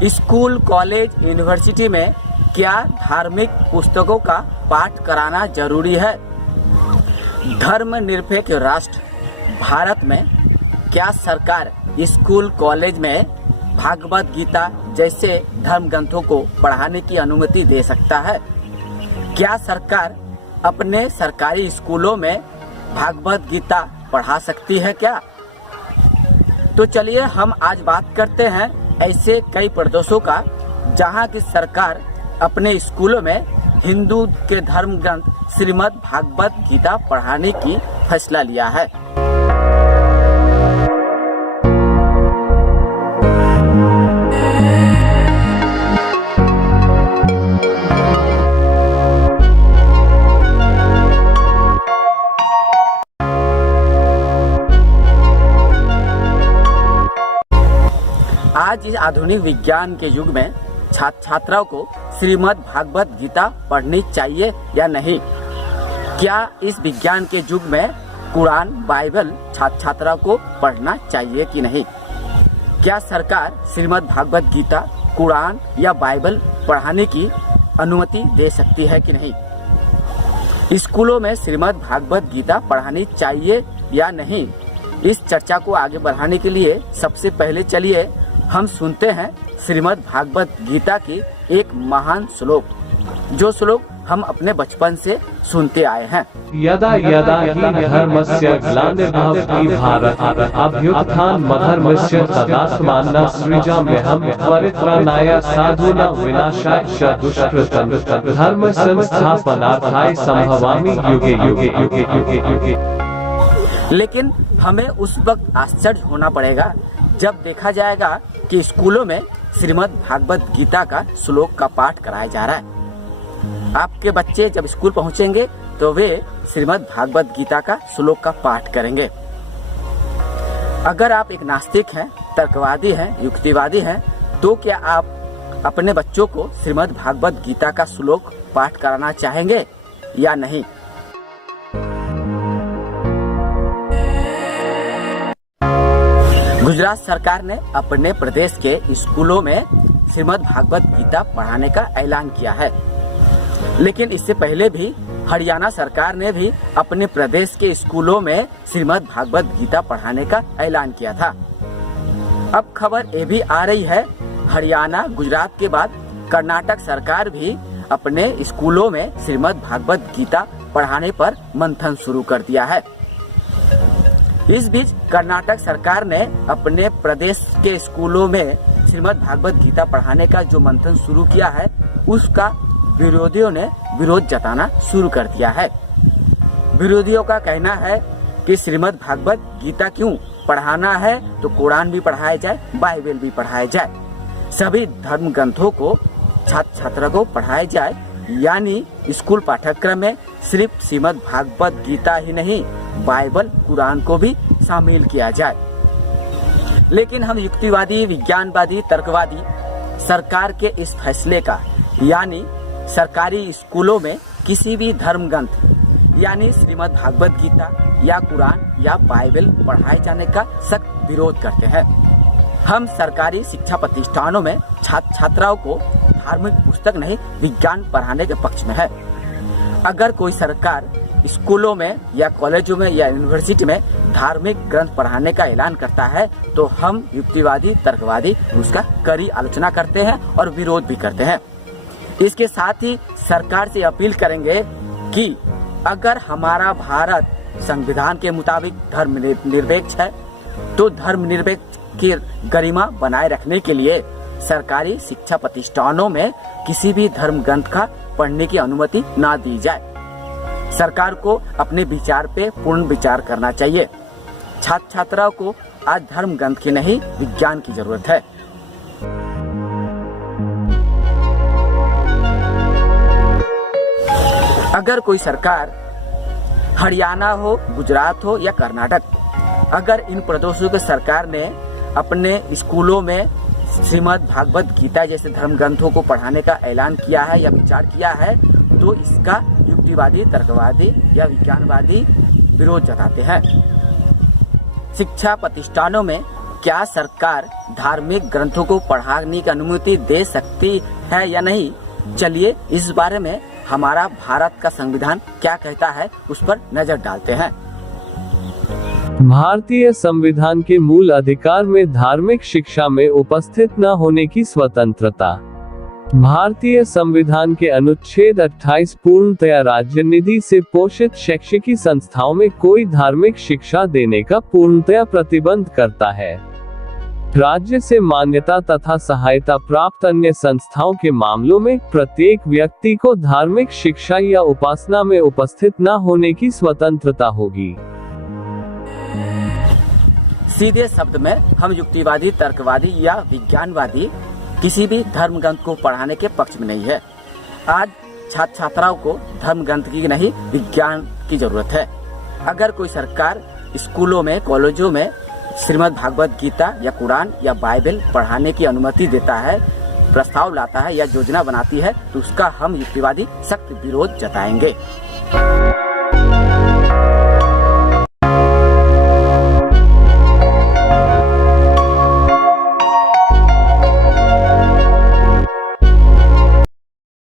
School, college, university में क्या धार्मिक पुस्तकों का पाठ कराना जरूरी है? धर्मनिरपेक्ष राष्ट्र भारत में क्या सरकार स्कूल, कॉलेज में भागवत गीता जैसे धर्म ग्रंथों को पढ़ाने की अनुमति दे सकता है? क्या सरकार अपने सरकारी स्कूलों में भागवत गीता पढ़ा सकती है क्या? तो चलिए हम आज बात करते हैं ऐसे कई प्रदेशों का जहां की सरकार अपने स्कूलों में हिंदू के धर्म ग्रंथ श्रीमद् भागवत गीता पढ़ाने की फैसला लिया है। आज इस आधुनिक विज्ञान के युग में छात्राओं को श्रीमद् भागवत गीता पढ़नी चाहिए या नहीं? क्या इस विज्ञान के युग में कुरान, बाइबल छात्राओं को पढ़ना चाहिए कि नहीं? क्या सरकार श्रीमद् भागवत गीता, कुरान या बाइबल पढ़ाने की अनुमति दे सकती है कि नहीं? स्कूलों में श्रीमद् भागवत गीता पढ़ानी चाहिए या नहीं? इस चर्चा को आगे बढ़ाने के लिए सबसे पहले चलिए हम सुनते हैं श्रीमद् भागवत गीता की एक महान श्लोक, जो श्लोक हम अपने बचपन से सुनते आए हैं। यदा यदा हि धर्मस्य ग्लानिर्भवति भारत अभ्युत्थानमधर्मस्य तदात्मानं सृजाम्यहं परित्राणाय साधूनां विनाशाय च दुष्कृतं धर्म संस्थापनार्थाय संभवामि युगे युगे युगे युगे युगे। लेकिन हमें उस वक्त आश्चर्य होना पड़ेगा जब देखा जाएगा कि स्कूलों में श्रीमद् भागवत गीता का श्लोक का पाठ कराया जा रहा है। आपके बच्चे जब स्कूल पहुंचेंगे तो वे श्रीमद् भागवत गीता का श्लोक का पाठ करेंगे। अगर आप एक नास्तिक हैं, तर्कवादी हैं, युक्तिवादी हैं, तो क्या आप अपने बच्चों को श्रीमद् भागवत गीता का श्लोक पाठ कराना चाहेंगे या नहीं? गुजरात सरकार ने अपने प्रदेश के स्कूलों में श्रीमद् भागवत गीता पढ़ाने का ऐलान किया है, लेकिन इससे पहले भी हरियाणा सरकार ने भी अपने प्रदेश के स्कूलों में श्रीमद् भागवत गीता पढ़ाने का ऐलान किया था। अब खबर ये भी आ रही है, हरियाणा, गुजरात के बाद कर्नाटक सरकार भी अपने स्कूलों में श्रीमद् भागवत गीता पढ़ाने पर मंथन शुरू कर दिया है। इस बीच कर्नाटक सरकार ने अपने प्रदेश के स्कूलों में श्रीमद् भागवत गीता पढ़ाने का जो मंथन शुरू किया है, उसका विरोधियों ने विरोध जताना शुरू कर दिया है। विरोधियों का कहना है कि श्रीमद् भागवत गीता क्यों पढ़ाना है, तो कुरान भी पढ़ाया जाए, बाइबल भी पढ़ाया जाए, सभी धर्म ग्रंथों को छात्रों को पढ़ाया जाए, यानी स्कूल पाठ्यक्रम में सिर्फ श्रीमद् भागवत गीता ही नहीं, बाइबल, कुरान को भी शामिल किया जाए। लेकिन हम युक्तिवादी, विज्ञानवादी, तर्कवादी सरकार के इस फैसले का, यानी सरकारी स्कूलों में किसी भी धर्म ग्रंथ यानी श्रीमद् भागवत गीता या कुरान या बाइबल पढ़ाए जाने का सख्त विरोध करते हैं। हम सरकारी शिक्षा प्रतिष्ठानों में छात्राओं को धार्मिक पुस्तक नहीं, विज्ञान पढ़ाने के पक्ष में है। अगर कोई सरकार स्कूलों में या कॉलेजों में या यूनिवर्सिटी में धार्मिक ग्रंथ पढ़ाने का ऐलान करता है, तो हम युक्तिवादी, तर्कवादी उसका कड़ी आलोचना करते हैं और विरोध भी करते हैं। इसके साथ ही सरकार से अपील करेंगे कि अगर हमारा भारत संविधान के मुताबिक धर्मनिरपेक्ष है, तो धर्मनिरपेक्ष की गरिमा बनाए रखने के लिए सरकारी शिक्षा प्रतिष्ठानों में किसी भी धर्म ग्रंथ का पढ़ने की अनुमति ना दी जाए। सरकार को अपने विचार पे पूर्ण विचार करना चाहिए। छात्राओं को आज धर्म ग्रंथ की नहीं, विज्ञान की जरूरत है। अगर कोई सरकार हरियाणा हो, गुजरात हो या कर्नाटक, अगर इन प्रदेशों की सरकार ने अपने स्कूलों में श्रीमद् भागवत गीता जैसे धर्म ग्रंथों को पढ़ाने का ऐलान किया है या विचार किया है, तो इसका युक्तिवादी, तर्कवादी या विज्ञानवादी विरोध जताते हैं। शिक्षा प्रतिष्ठानों में क्या सरकार धार्मिक ग्रंथों को पढ़ाने की अनुमति दे सकती है या नहीं? चलिए इस बारे में हमारा भारत का संविधान क्या कहता है उस पर नजर डालते हैं। भारतीय संविधान के मूल अधिकार में धार्मिक शिक्षा में उपस्थित न होने की स्वतंत्रता। भारतीय संविधान के अनुच्छेद 28 पूर्णतया राज्य निधि से पोषित शैक्षिक संस्थाओं में कोई धार्मिक शिक्षा देने का पूर्णतया प्रतिबंध करता है। राज्य से मान्यता तथा सहायता प्राप्त अन्य संस्थाओं के मामलों में प्रत्येक व्यक्ति को धार्मिक शिक्षा या उपासना में उपस्थित न होने की स्वतंत्रता होगी। सीधे शब्द में हम युक्तिवादी, तर्कवादी या विज्ञानवादी किसी भी धर्म ग्रंथ को पढ़ाने के पक्ष में नहीं है। आज छात्र छात्राओं को धर्म ग्रंथ की नहीं, विज्ञान की जरूरत है। अगर कोई सरकार स्कूलों में, कॉलेजों में श्रीमद् भागवत गीता या कुरान या बाइबल पढ़ाने की अनुमति देता है, प्रस्ताव लाता है या योजना बनाती है तो उसका हम युक्तिवादी सख्त विरोध जताएंगे।